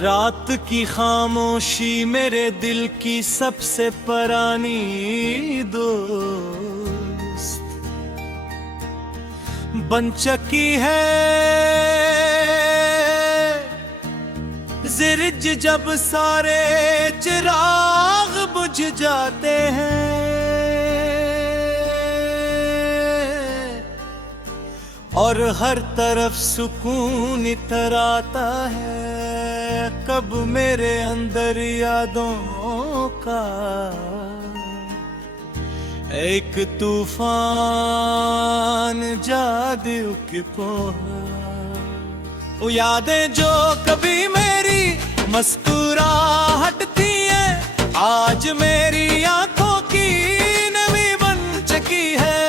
रात की खामोशी मेरे दिल की सबसे पुरानी दोस्त बन चुकी है। जिर्ज जब सारे चिराग बुझ जाते हैं और हर तरफ सुकून इतर आता है, कब मेरे अंदर यादों का एक तूफान जादू की वो यादें जो कभी मेरी मुस्कुराहट थी हैं, आज मेरी आंखों की नमी बन चुकी है।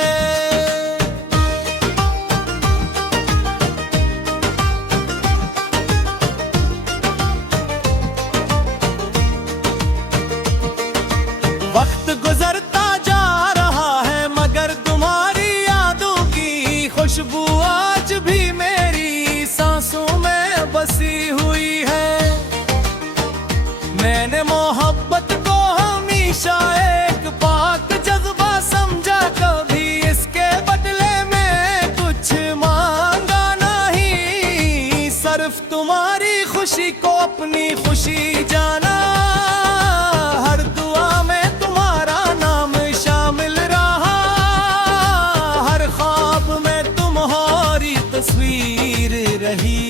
वक्त गुजरता जा रहा है मगर तुम्हारी यादों की खुशबू आज भी मेरी सांसों में बसी हुई है। मैंने मोहब्बत को हमेशा एक पाक जज्बा समझा, कभी इसके बदले में कुछ मांगा नहीं, सिर्फ तुम्हारी खुशी को अपनी खुशी जाना। हर दुआ में तुम्हारा नाम शामिल रहा, हर ख्वाब में तुम्हारी तस्वीर रही,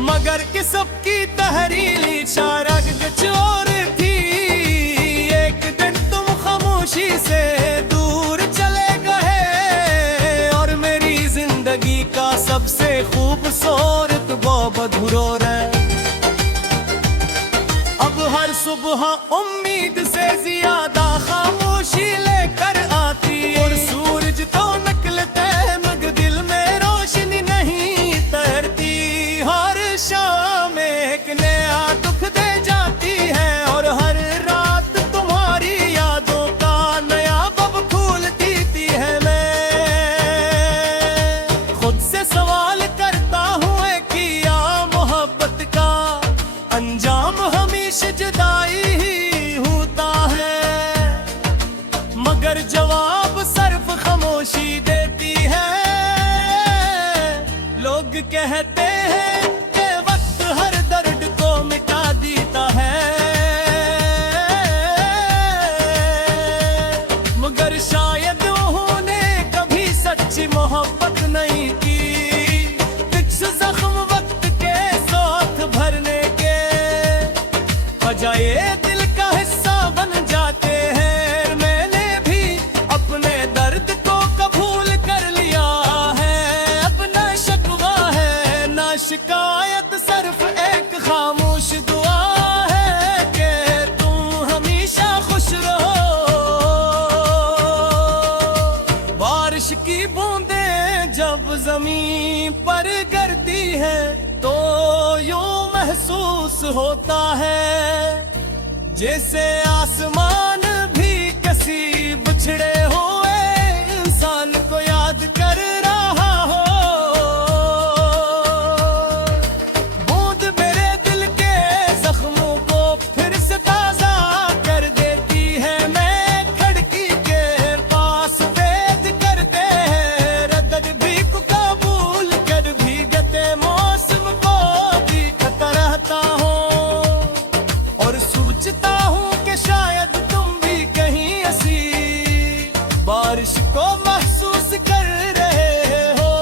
मगर कि सबकी तहरीली चारग चोर थी। एक दिन तुम खामोशी से दूर चले गए और मेरी जिंदगी का सबसे खूबसूरत बाब अधूरा है। अब हर सुबह उम्मीद से ज्यादा खामोशी लेकर आती, और सूरज तो निकलते मगर दिल में रोशनी नहीं तैरती। हर शाम एक नया दुख दे जाती है और हर रात तुम्हारी यादों का नया बब खोल देती है। मैं खुद से सवाल करता हूँ कि या मोहब्बत का अंजाम हमेशा जुदाई ही होता है, मगर जवाब सिर्फ खामोशी देती है। लोग कहते हैं कि वक्त हर दर्द को मिटा देता है, मगर शायद उन्होंने कभी सच्ची मोहब्बत नहीं की। कुछ जख्म वक्त के साथ भरने के बजाय दिल का हिस्सा बन जाते हैं। मैंने भी अपने दर्द को कबूल कर लिया है, अपना शिकवा है ना शिकायत, सिर्फ एक खामोश दुआ है कि तुम हमेशा खुश रहो। बारिश की बूंदें जब जमीन पर गिरती है तो यूं महसूस होता है जैसे आसमान भी किसी बिछड़े हुए इंसान को याद कर रहा हो। बूंद मेरे दिल के जख्मों को फिर से ताजा कर देती है। मैं खिड़की के पास वेद करते हैं रद्द भी को कबूल कर, भीगते मौसम को देखता रहता हूँ और सोचता हूँ कि शायद तुम भी कहीं ऐसी बारिश को महसूस कर रहे हो।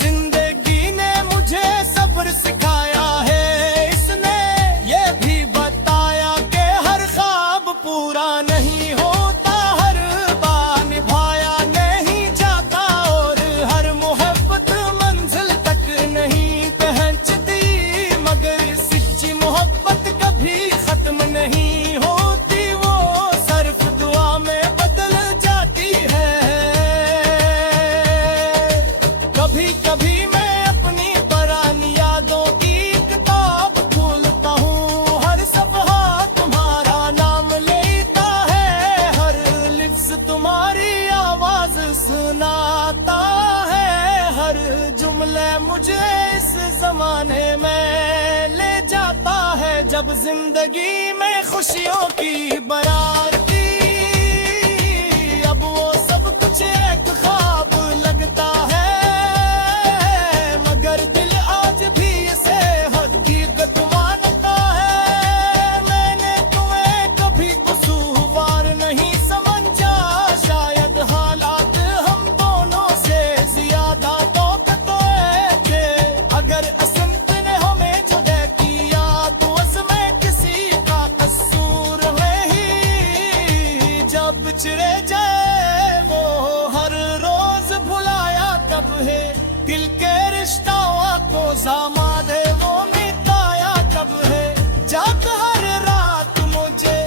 जिंदगी ने मुझे सब्र सिखाया है, इसने ये भी बताया कि हर ख्वाब पूरा नहीं होता, हर बार निभाया नहीं जाता और हर मोहब्बत मंजिल तक नहीं पहुंचती, मगर सच्ची मोहब्बत कभी खत्म नहीं होती, वो सिर्फ दुआ में बदल जाती है। कभी कभी मैं अपनी पुरानी यादों की किताब खोलता हूँ, हर सफ़हा तुम्हारा नाम लेता है, हर लिफ्ज़ तुम्हारी आवाज सुनाता है, हर जुमले मुझे इस जमाने में जब जिंदगी में खुशियों की बारात थी, अब वो सब कुछ एक ख्वाब लगता है, मगर दिल आज भी इसे हकीकत मानता है। मैंने तुम्हें कभी कसूरवार नहीं समझा, शायद हालात हम दोनों से ज्यादा तोए थे। अगर असमत ने हमें जुदा किया तो उसमें किसी का कसूर नहीं। जब चिरे जाए वो हर रोज भुलाया कब है, दिल के रिश्तों को ज़माद है वो मिटाया कब है। जब हर रात मुझे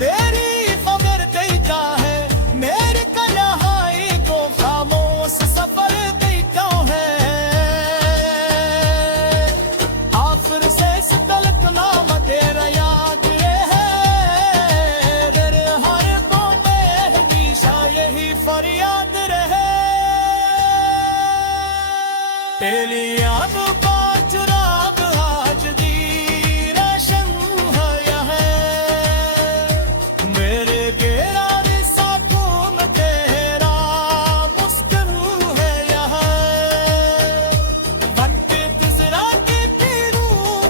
तेरी खबर देता है, मेरे कन्हाई को खामोश सफर देता है। आखिर से तलक नाम तेरा याद रहे, तेरे हर दो में हमेशा यही फरियाद रहे। तेरी याद का चुराग आज दी रोशन है, मेरे गेरा साकून तेरा मुस्कुन है यहाँ। बनते तिजरा के पीरू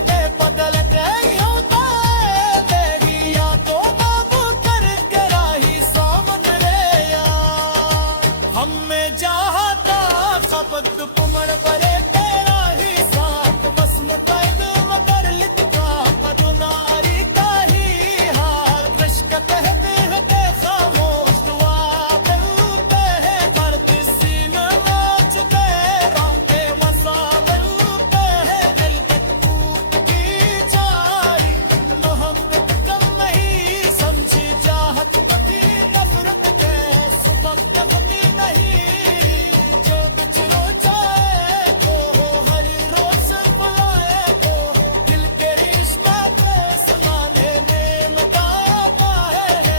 पे बदल गई होता है, तेरी यादों बाबू करके राही सामने रे यार। हमें चाहता खपत पुमड़ परे तेरा ही साथ, बस मुतैद मगर लिखता पदुनारी का ही हाल। कृष्क कहते हैं के खामोश दुआ मिलते हैं, दर्द सीने नाचते रांके मसा मिलते हैं। दिल के टूट की जारी मोहब्बत कम नहीं समझी, चाहत कभी नफरत के सुबह कभी नहीं। जो बिछड़ो चाहे तो हर रोज बुलाए तो, दिल के रिश्ते के समाने में मिटाया है।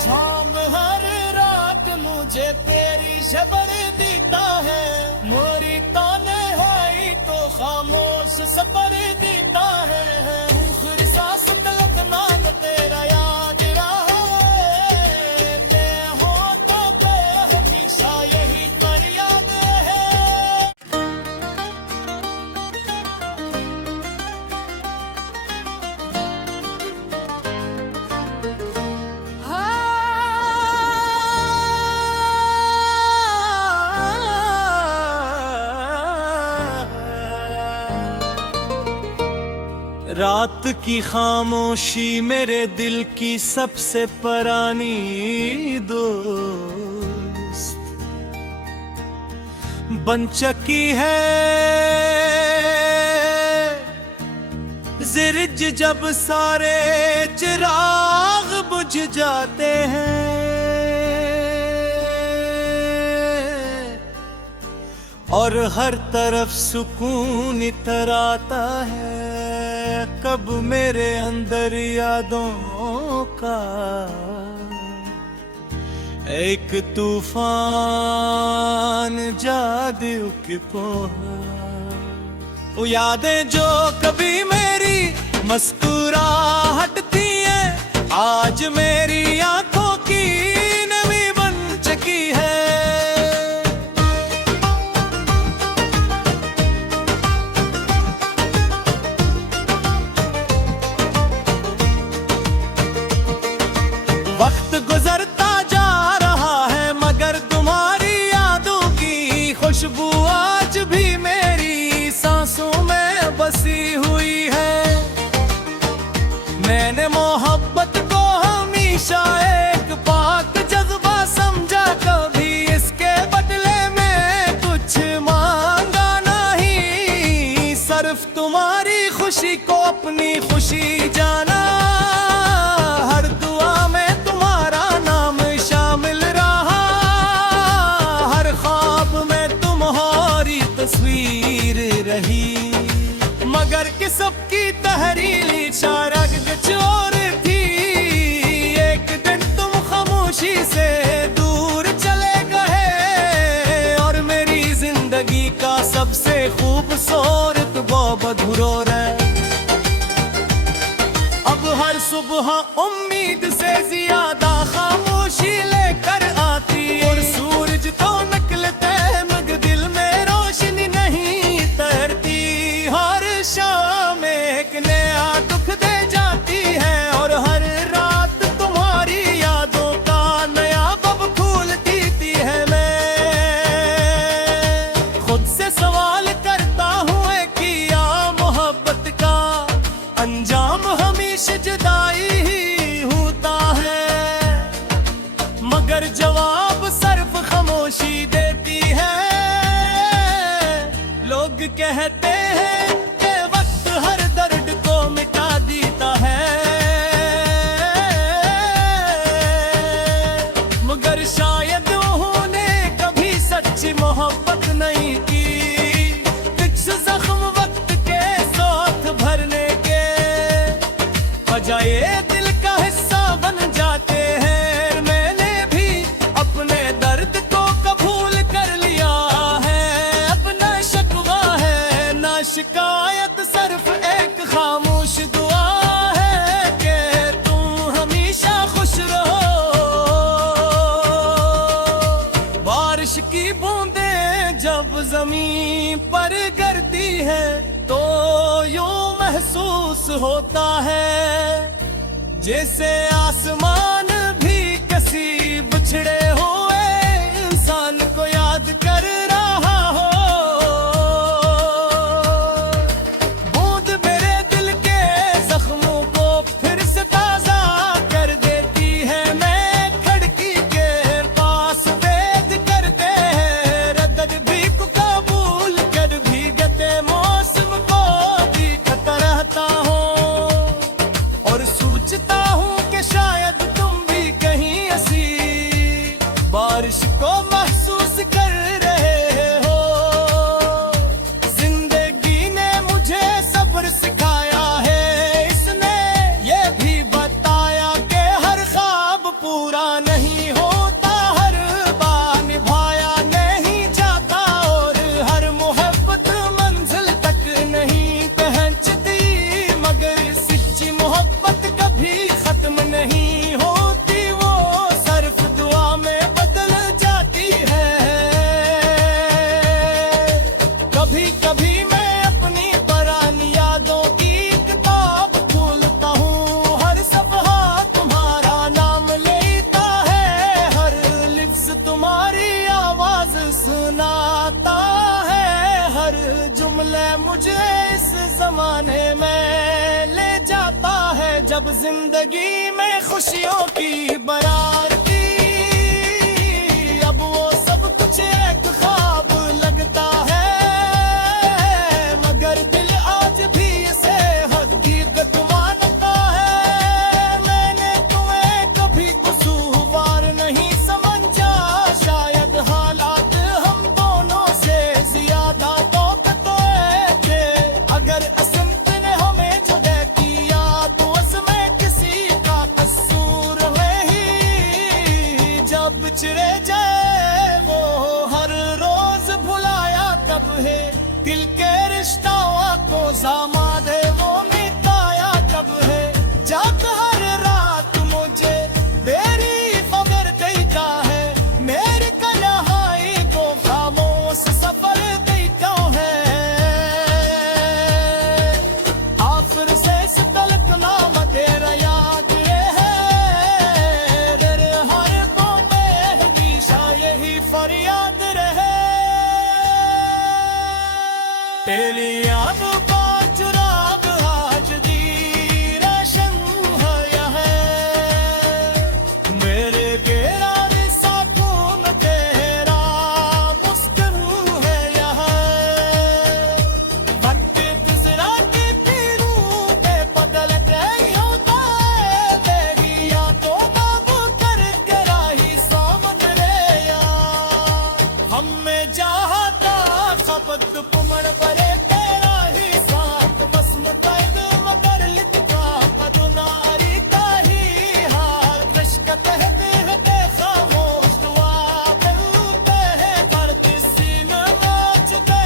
शाम हर रात मुझे तेरी खबर देता है, मोरी ताने है तो खामोश सफर देता है। आखिर सांस तलक नाम तेरा याद रहा है, मैं होता तो हमेशा यही फरियाद है। रात की खामोशी मेरे दिल की सबसे पुरानी दोस्त बन चुकी है। जिरज जब सारे चिराग बुझ जाते हैं, और हर तरफ सुकून इतर आता है, कब मेरे अंदर यादों का एक तूफान जादू की पोहा। वो यादें जो कभी मेरी मुस्कुराहट थी हैं, आज मेरी आंखों की नमी बन चुकी है। वक्त गुजरता जा रहा है मगर तुम्हारी यादों की खुशबू आज भी मेरी सांसों में बसी हुई है। मैंने मोहब्बत को हमेशा एक पाक जज्बा समझा, कभी इसके बदले में कुछ मांगा नहीं, सिर्फ तुम्हारी खुशी को अपनी खुशी जाना। हर दुआ में तुम्हारा नाम शामिल रहा, हर ख्वाब में तुम्हारी तस्वीर रही, मगर किस्मत की तहरीली चारग चोर थी। एक दिन तुम खामोशी से दूर चले गए, और मेरी जिंदगी का सबसे खूबसूरत वो बधुरो रे। कहते हैं कि वक्त हर दर्द को मिटा देता है, मगर शायद उन्होंने कभी सच्ची मोहब्बत नहीं की। कुछ जख्म वक्त के साथ भरने के बजाय दिल का हिस्सा बन जाते हैं। मैंने भी अपने दर्द को कबूल कर लिया है, अपना शिकवा है ना शिकायत, सिर्फ एक खामोश दुआ है कि तुम हमेशा खुश रहो। बारिश की बूंदें जब जमीन पर गिरती है तो यूं महसूस होता है जैसे आसमान भी किसी बिछड़े हुए इंसान को याद कर रहा हो। बूंद मेरे दिल के जख्मों को फिर से ताजा कर देती है। मैं खिड़की के पास वेद करते हैं, रदद भी को कबूल कर भीगते मौसम को देखता रहता हूँ और सोचता हूँ कि शायद तुम भी कहीं ऐसी बारिश को महसूस कर रहे हो। जिंदगी ने मुझे सब्र सिखाया है, इसने ये भी बताया कि हर ख्वाब पूरा नहीं होता, हर बार निभाया नहीं जाता और हर मोहब्बत मंजिल तक नहीं पहुंचती, मगर सच्ची मोहब्बत कभी खत्म नहीं होती, वो सिर्फ दुआ में बदल जाती है। कभी कभी मैं अपनी पुरानी यादों की किताब खोलता हूँ, हर सफ़हा तुम्हारा नाम लेता है, हर लिफ्ज़ तुम्हारी आवाज सुनाता है, हर जुमले मुझे इस जमाने में ले जाता है। जब जिंदगी में खुशियों की बयार थी, अब वो सब कुछ एक ख्वाब लगता है, मगर दिल आज भी इसे हकीकत मानता है। मैंने तुम्हें कभी कसूरवार नहीं समझा, शायद हालात हम दोनों से ज्यादा ताकतवर थे, अगर असमत ने हमें जुदा किया तो उसमें किसी का कसूर नहीं। जब बिछड़े जाए वो हर रोज भुलाया कब है, दिल के रिश्तों को जामा दे वो मिटाया कब है। जब हर रात मुझे तेरी खबर देता है, मेरी तन्हाई को खामोश सफर देता है। आखिर से इस तलक नाम तेरा याद है, तेरे हर को में हमेशा यही फरियाद रहे। तेरी याद का चुराग आज दी रोशन है, मेरे गेरार साकून तेरा मुस्कुर है यहाँ, बन के गुजरा के पीरू पे बदलते ही होता है, तेरी यादों बाबू कर के राही सामने रे यार। हमें चाहता खपत पुमड़ परे तेरा ही साथ बस्म कैद मगर लिखा पदुनारी का ही हाल, कशकत है दिल के खामोश दुआ मिलते हैं, दर्द सीन नाचते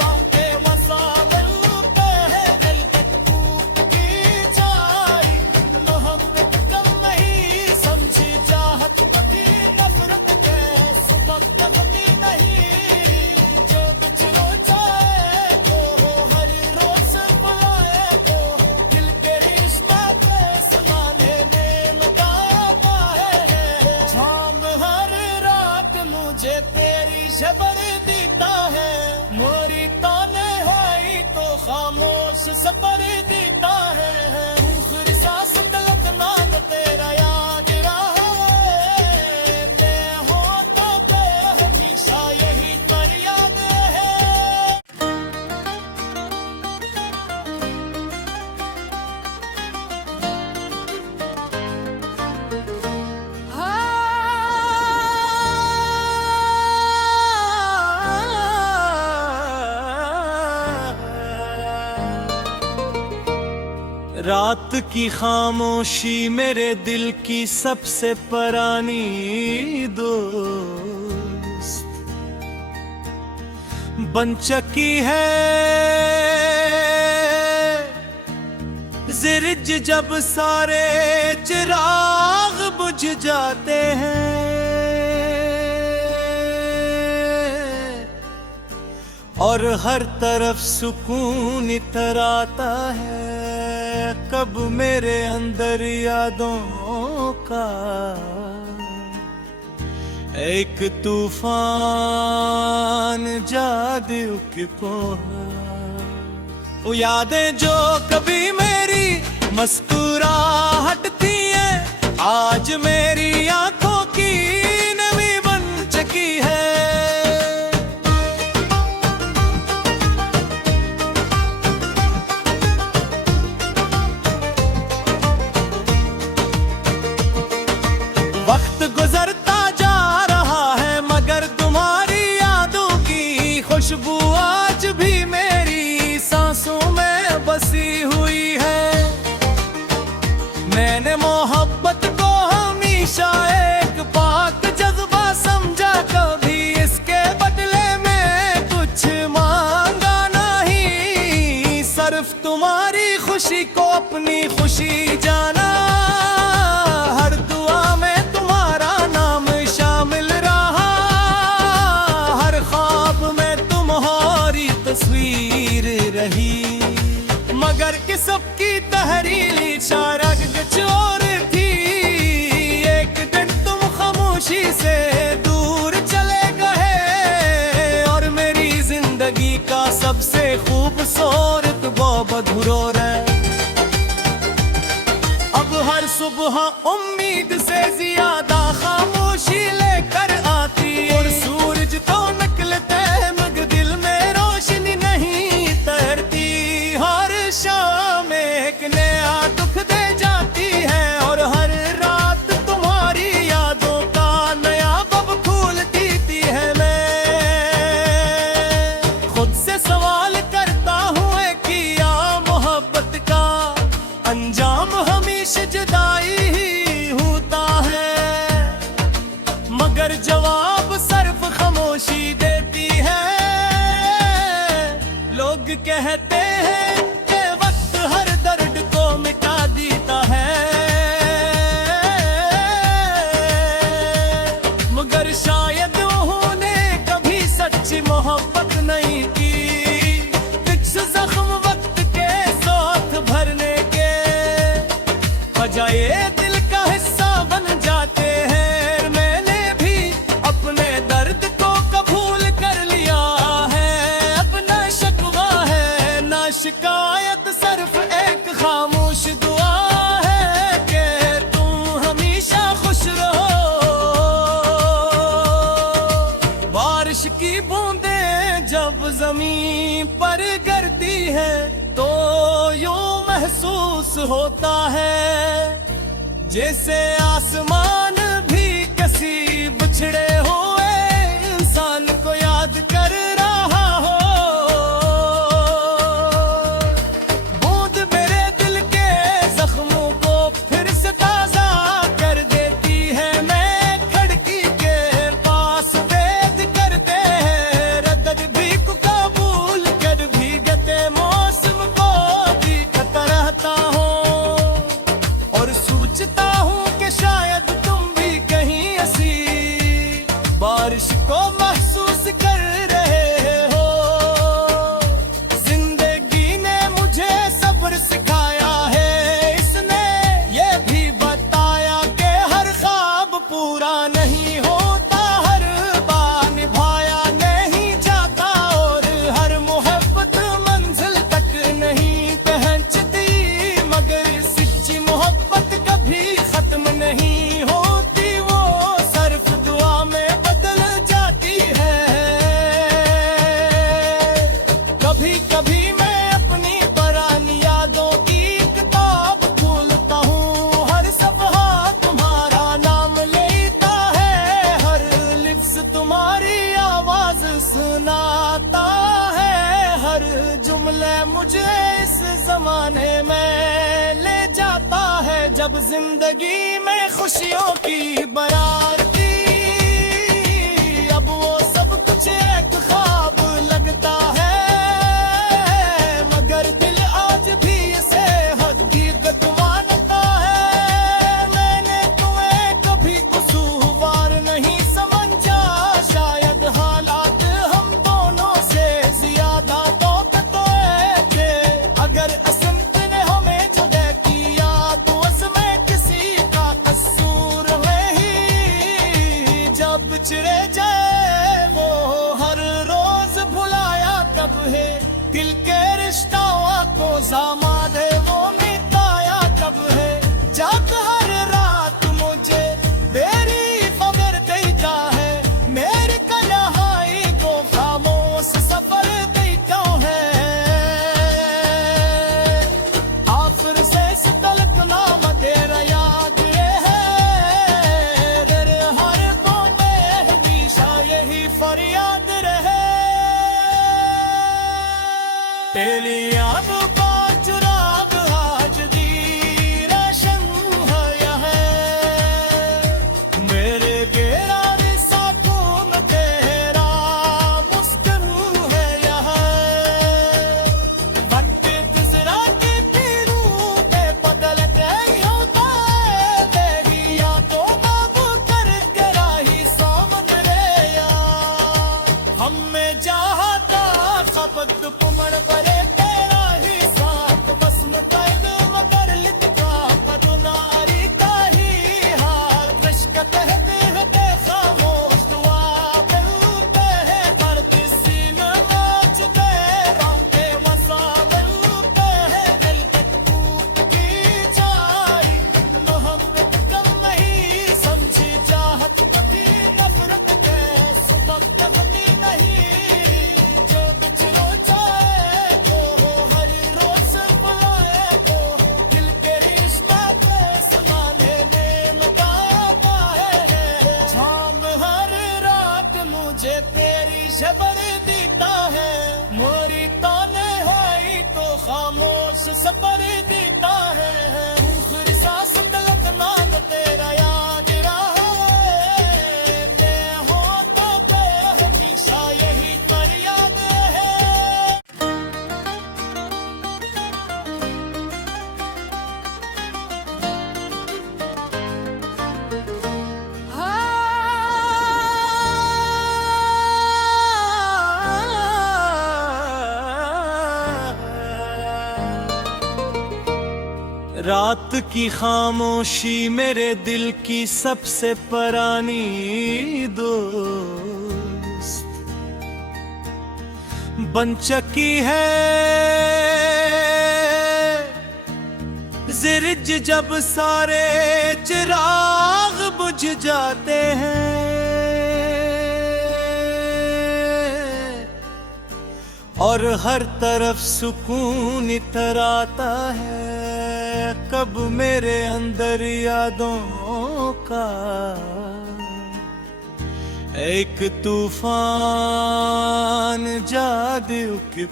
रोंके मसा मिलते हैं, दिल के टूट की जाई मोहब्बत कम नहीं समझी, चाहत कभी नफरत के सुबह कभी नहीं, जो बिछड़ो चाहे तो हर रोज बुलाए तो दिल के रिश्ता पे समाने में लगाया है। शाम हर रात मुझे तेरी शबर देता है, मोरी ताने है तो खामोश सफर देता है। आखिर सांस तलक नाम तेरा याद रहा है, मैं होता पे हमेशा यही फरियाद है। रात की खामोशी मेरे दिल की सबसे पुरानी दोस्त बन चुकी है। जिर्ज जब सारे चिराग बुझ जाते हैं और हर तरफ सुकून इतर आता है, कब मेरे अंदर यादों का एक तूफान जादू की वो यादें जो कभी मेरी मुस्कुराहटती हैं, आज मेरी आंखों की नमी बन चुकी है। वक्त गुजरता जा रहा है मगर तुम्हारी यादों की खुशबू आज भी मेरी सांसों में बसी हुई है। मैंने मोहब्बत को हमेशा एक पाक जज्बा समझा, कभी इसके बदले में कुछ मांगा नहीं, सिर्फ तुम्हारी खुशी को अपनी खुशी जाना। हर दुआ में तुम्हारा नाम शामिल रहा, हर ख्वाब में तुम्हारी तस्वीर रही, मगर कि सबकी तहरीली चारग चोर थी। एक दिन तुम खामोशी से दूर चले गए और मेरी जिंदगी का सबसे खूबसूरत बाब अधूरा है। अब हर सुबह उम्मीद से ज्यादा खामोशी लेकर आती, और सूरज तो निकलते मगर दिल में रोशनी नहीं तैरती। हर शाम एक नया दुख दे जाती है और हर रात तुम्हारी यादों का नया बब खोल देती है। मैं खुद से सवाल करता हूँ किया मोहब्बत का अंजाम हमेशा जुदाई ही होता है, मगर जवाब सिर्फ खामोशी देती है। लोग कहते हैं कि वक्त हर दर्द को मिटा देता है, मगर शायद उन्होंने कभी सच्ची मोहब्बत नहीं की। कुछ जख्म वक्त के साथ भरने के बजाय दिल का हिस्सा बन जाते हैं। मैंने भी अपने दर्द को कबूल कर लिया है, अपना शिकवा है ना शिकायत, सिर्फ एक खामोश दुआ है कि तुम हमेशा खुश रहो। बारिश की बूंदें जब जमीन पर गिरती है तो यूं महसूस होता है जैसे आसमान भी किसी बिछड़े हुए इंसान को याद कर रहा हो। बूंद मेरे दिल के जख्मों को फिर से ताजा कर देती है। मैं खिड़की के पास वेद करते हैं रद्द भी को कबूल कर भीगते मौसम को देखता रहता हूँ और सोचता हूँ कि शायद तुम भी कहीं ऐसी बारिश को महसूस कर रहे हो। जिंदगी ने मुझे सब्र सिखाया है, इसने ये भी बताया कि हर ख्वाब पूरा नहीं होता, हर बार निभाया नहीं जाता और हर मोहब्बत मंजिल तक नहीं पहुंचती, मगर सच्ची मोहब्बत कभी खत्म नहीं होती, वो सिर्फ दुआ में बदल जाती है। कभी कभी मैं अपनी पुरानी यादों की किताब खोलता हूँ, हर सफ़हा तुम्हारा नाम लेता है, हर लिफ्ज़ तुम्हारी आवाज सुनाता है, हर जुमला थाम ले मुझे इस जमाने में ले जाता है जब जिंदगी में खुशियों की बयारती। अब वो सब कुछ एक ख्वाब लगता है, मगर दिल आज भी इसे हकीकत मानता है। मैंने तुम्हें कभी कसूरवार नहीं समझा, शायद हालात हम दोनों से ज्यादा थे। अगर असमत ने हमें जुदा किया तो उसमें किसी का कसूर नहीं। जब बिछड़े जाए वो हर रोज भुलाया कब है, दिल के रिश्तों को ज़माद है वो मिटाया कब है। जब हर रात मुझे तेरी खबर देता है, मेरी कन्हाई को खामोश सफर देता है। आखिर से तलक नाम तेरा याद है, तेरे हर को में हमेशा यही फरियाद रहे। तेरी याद का चुराग आज दी रोशन है, मेरे गेरा साकून तेरा मुस्कुर है यह। बन के गुजरा के पीरू पे बदल गई होता है, तेरी यादों बाबू कर के राही सामने रे या। हमें चाहता खपत पुमड़ परे तेरा ही साथ, बस मुकैद मगर लिखा पदुनारी का ही हाल। कश्कत है दिल के खामोश दुआ मिलते हैं, दर्द सीने नाचते रोंके मसा मिलते हैं। दिल के टूट की जाए मोहब्बत कम नहीं समझी, चाहत कभी नफरत के सबक कमी नहीं। जो बिछड़ो चाहे तो हर रोज बुलाए तो, दिल के रिश्ता के समाने में लगाता है। शाम हर रात मुझे तेरी खबर देता है, मोरी ताने है तो खामोश सफर देता है। आखिरी सांस तलक नाम तेरा याद रहा है, मैं होता पे हमेशा यही फरियाद है। रात की खामोशी मेरे दिल की सबसे पुरानी दोस्त बन चुकी है। जिर्ज जब सारे चिराग बुझ जाते हैं, और हर तरफ सुकून इतर आता है। कब मेरे अंदर यादों का एक तूफान जादू की